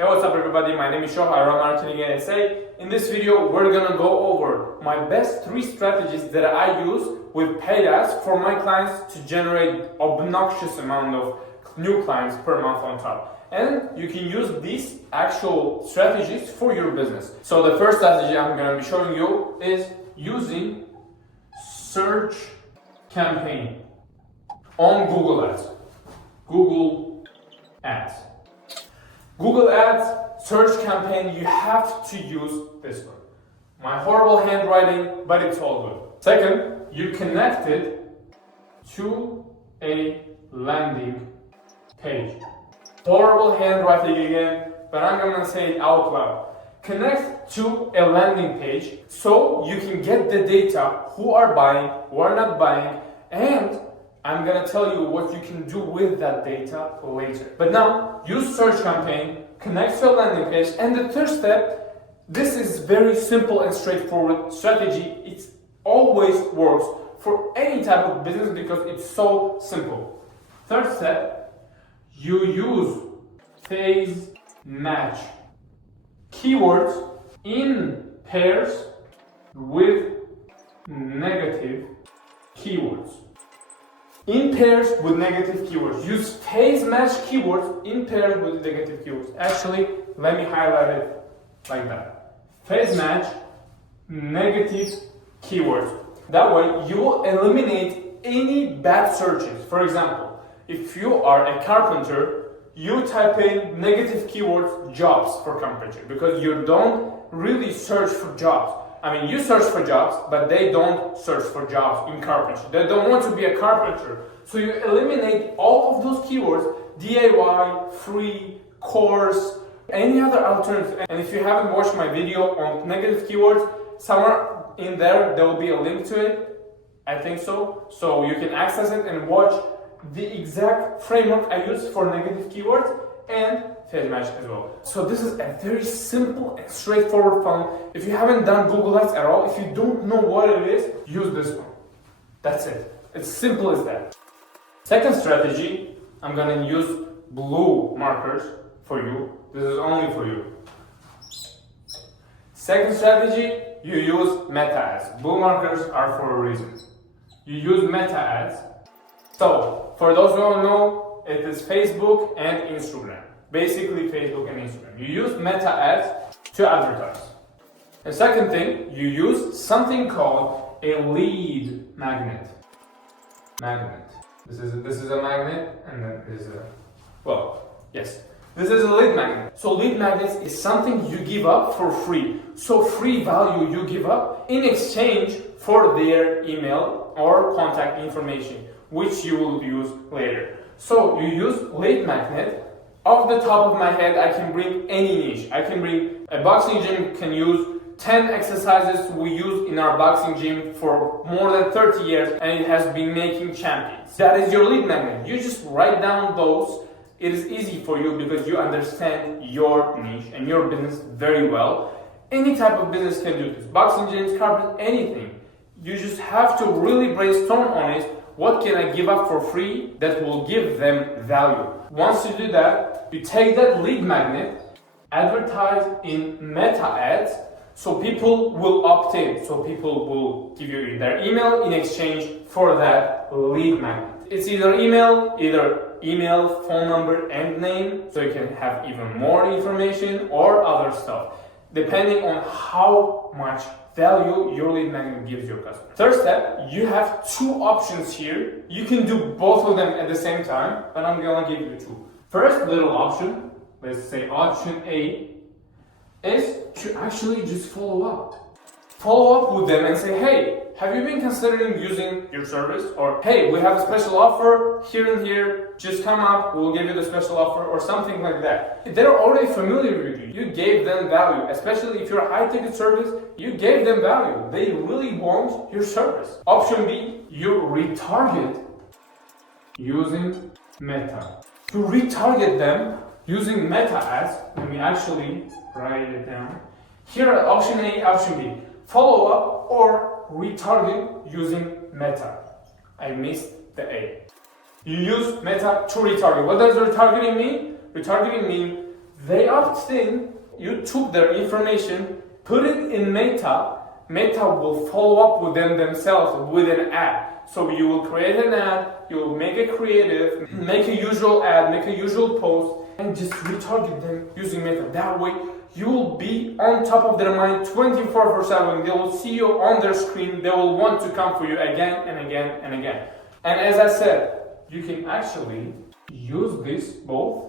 Hey, what's up everybody? My name is Shoh, I run Marketing and SA. In this video, we're gonna go over my best 3 strategies that I use with paid ads for my clients to generate obnoxious amount of new clients per month on top. And you can use these actual strategies for your business. So the first strategy I'm gonna be showing you is using search campaign on Google Ads. Google Ads. Google Ads, search campaign, you have to use this one. My horrible handwriting, but it's all good. Second, you connect it to a landing page. Horrible handwriting again, but I'm gonna say it out loud. Connect to a landing page so you can get the data, who are buying, who are not buying, and I'm gonna tell you what you can do with that data later. But now, use search campaign, connect to a landing page, and the third step, this is very simple and straightforward strategy. It always works for any type of business because it's so simple. Third step, you use phase match keywords in pairs with negative keywords. In pairs with negative keywords. Use phase match keywords in pairs with negative keywords. Actually, let me highlight it like that. Phase match, negative keywords. That way, you will eliminate any bad searches. For example, if you are a carpenter, you type in negative keywords jobs for carpentry because you don't really search for jobs. I mean, you search for jobs, but they don't search for jobs in carpentry. They don't want to be a carpenter. So you eliminate all of those keywords, DIY, free, course, any other alternative. And if you haven't watched my video on negative keywords, somewhere in there will be a link to it. I think so. So you can access it and watch the exact framework I use for negative keywords and phase match as well. So this is a very simple and straightforward funnel. If you haven't done Google Ads at all, if you don't know what it is, use this one. That's it. It's simple as that. Second strategy, I'm gonna use blue markers for you. This is only for you. Second strategy, you use meta ads. Blue markers are for a reason. You use meta ads. So, for those who don't know, it is Facebook and Instagram. Basically Facebook and Instagram. You use meta ads to advertise. The second thing, you use something called a lead magnet. This is a magnet, and then this is a, yes. This is a lead magnet. So lead magnets is something you give up for free. So free value you give up in exchange for their email or contact information, which you will use later. So you use lead magnet. Off the top of my head, I can bring any niche. I can bring a boxing gym can use 10 exercises we use in our boxing gym for more than 30 years and it has been making champions. That is your lead magnet. You just write down those. It is easy for you because you understand your niche and your business very well. Any type of business can do this. Boxing gyms, carpet, anything. You just have to really brainstorm on it. What can I give up for free that will give them value? Once you do that, you take that lead magnet, advertise in meta ads, so people will opt in. So people will give you their email in exchange for that lead magnet. It's either email, phone number, and name, so you can have even more information or other stuff, depending on how much value your lead magnet gives your customer. Third step, you have 2 options here. You can do both of them at the same time, but I'm gonna give you 2. First little option, let's say option A, is to actually just follow up. Follow up with them and say, hey, have you been considering using your service? Or, hey, we have a special offer here and here, just come up, we'll give you the special offer, or something like that. They're already familiar with you. You gave them value, especially if you're a high-ticket service, you gave them value. They really want your service. Option B, you retarget using meta. To retarget them using meta ads, let me actually write it down. Here are option A, option B. Follow up or retarget using meta. I missed the A. You use meta to retarget. What does retargeting mean? Retargeting means They opt-in, you took their information, put it in Meta. Meta will follow up with them themselves with an ad. So you will create an ad, you will make a creative, make a usual ad, make a usual post, and just retarget them using Meta. That way, you will be on top of their mind 24/7. They will see you on their screen. They will want to come for you again and again and again. And as I said, you can actually use this both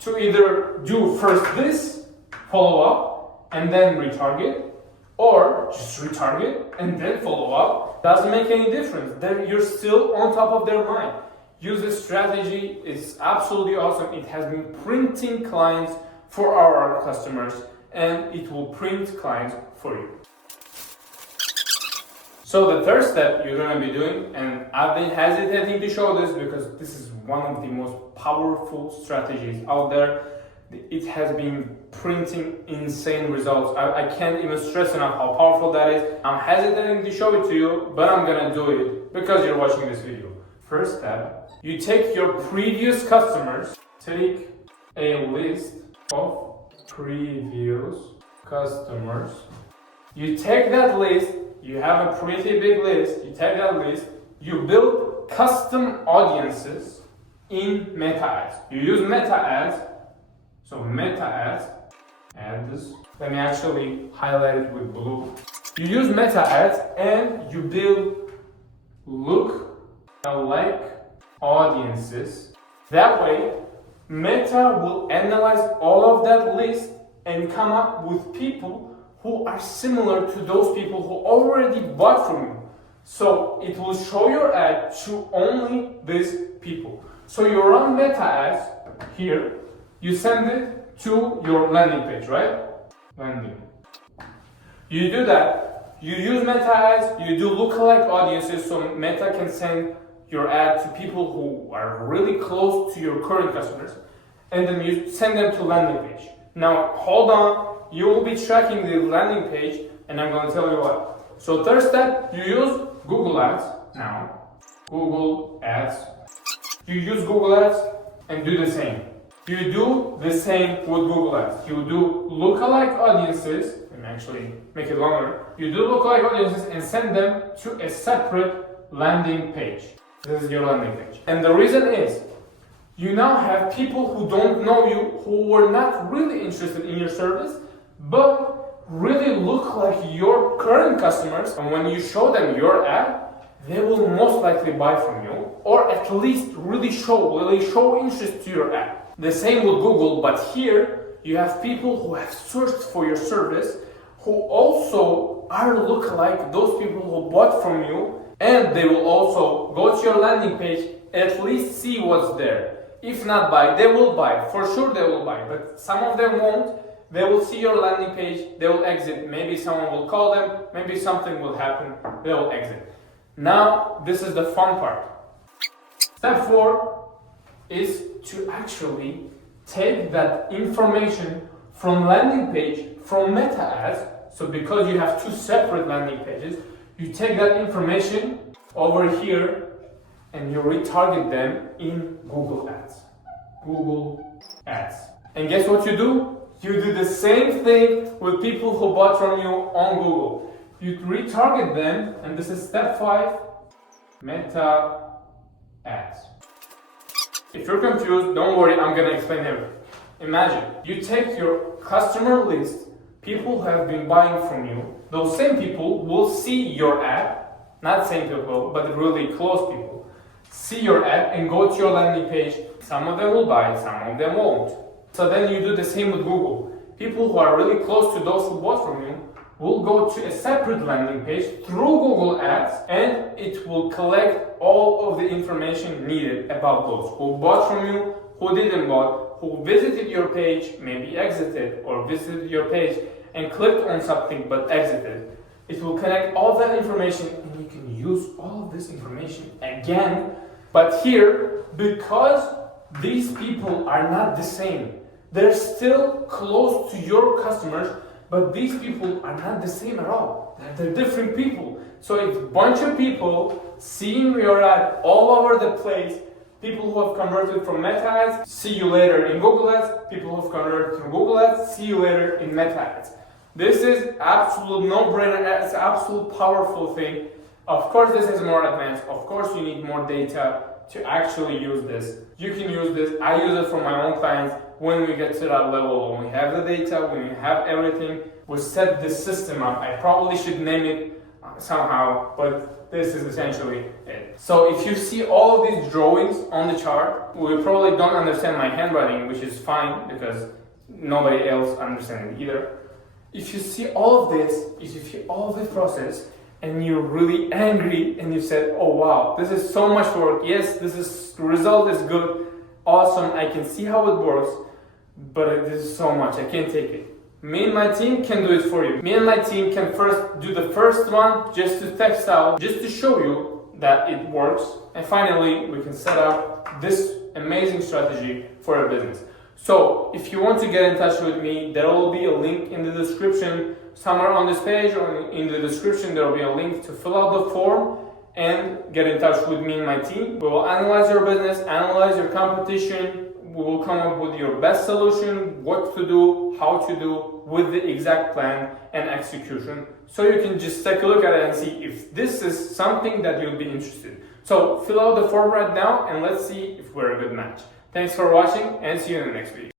to either do first this, follow up, and then retarget, or just retarget and then follow up. Doesn't make any difference. Then you're still on top of their mind. Use this strategy. It's absolutely awesome. It has been printing clients for our customers, and it will print clients for you. So the third step you're going to be doing, and I've been hesitating to show this because this is one of the most powerful strategies out there. It has been printing insane results. I can't even stress enough how powerful that is. I'm hesitating to show it to you, but I'm gonna do it because you're watching this video. First step, you take your previous customers, take a list of previous customers. You take that list, you have a pretty big list, you take that list, you build custom audiences in Meta Ads. You use Meta Ads. So Meta Ads, add this. Let me actually highlight it with blue. You use Meta Ads and you build look-alike audiences. That way, Meta will analyze all of that list and come up with people who are similar to those people who already bought from you. So it will show your ad to only these people. So you run Meta Ads here. You send it to your landing page, right? Landing. You do that. You use Meta Ads. You do lookalike audiences so Meta can send your ad to people who are really close to your current customers. And then you send them to landing page. Now, hold on. You will be tracking the landing page, and I'm going to tell you what. So third step, you use Google Ads. Now, Google Ads. You use Google Ads and do the same. You do the same with Google Ads. You do lookalike audiences, and actually make it longer. You do lookalike audiences and send them to a separate landing page. This is your landing page. And the reason is, you now have people who don't know you, who were not really interested in your service, but really look like your current customers. And when you show them your ad, they will most likely buy from you, or at least really show interest to your ad. The same with Google, but here you have people who have searched for your service, who also are lookalike those people who bought from you, and they will also go to your landing page, at least see what's there. If not buy, they will buy. For sure they will buy, but some of them won't. They will see your landing page, they will exit. Maybe someone will call them, maybe something will happen, they will exit. Now, this is the fun part. Step 4 is to actually take that information from landing page, from Meta Ads. So because you have 2 separate landing pages, you take that information over here and you retarget them in Google Ads. Google Ads. And guess what you do? You do the same thing with people who bought from you on Google. You retarget them, and this is step 5, Meta Ads. If you're confused, don't worry, I'm gonna explain everything. Imagine, you take your customer list, people who have been buying from you, those same people will see your ad, not same people, but really close people, see your ad and go to your landing page. Some of them will buy, some of them won't. So then you do the same with Google. People who are really close to those who bought from you will go to a separate landing page through Google Ads, and it will collect all of the information needed about those who bought from you, who didn't bought, who visited your page, maybe exited, or visited your page and clicked on something but exited. It will connect all that information, and you can use all of this information again. But here, because these people are not the same, they're still close to your customers, but these people are not the same at all. They're different people. So it's a bunch of people seeing your ad all over the place, People who have converted from Meta ads, see you later in Google ads. People who have converted from Google ads, see you later in Meta ads. This is absolute no-brainer. It's an absolute powerful thing. Of course, this is more advanced. Of course, you need more data to actually use this. You can use this. I use it for my own clients. When we get to that level, when we have the data, when we have everything, we set this system up. I probably should name it somehow, but this is essentially it. So if you see all of these drawings on the chart, we probably don't understand my handwriting, which is fine because nobody else understands it either. If you see all of this, if you see all of this process, and you're really angry and you said, oh wow, this is so much work. Yes, the result is good, awesome, I can see how it works, but this is so much, I can't take it. Me and my team can do it for you. Me and my team can first do the first one just to test out, just to show you that it works. And finally, we can set up this amazing strategy for your business. So if you want to get in touch with me, there will be a link in the description. Somewhere on this page or in the description, there will be a link to fill out the form and get in touch with me and my team. We will analyze your business, analyze your competition. We will come up with your best solution, what to do, how to do, with the exact plan and execution. So you can just take a look at it and see if this is something that you'll be interested in. So fill out the form right now and let's see if we're a good match. Thanks for watching and see you in the next video.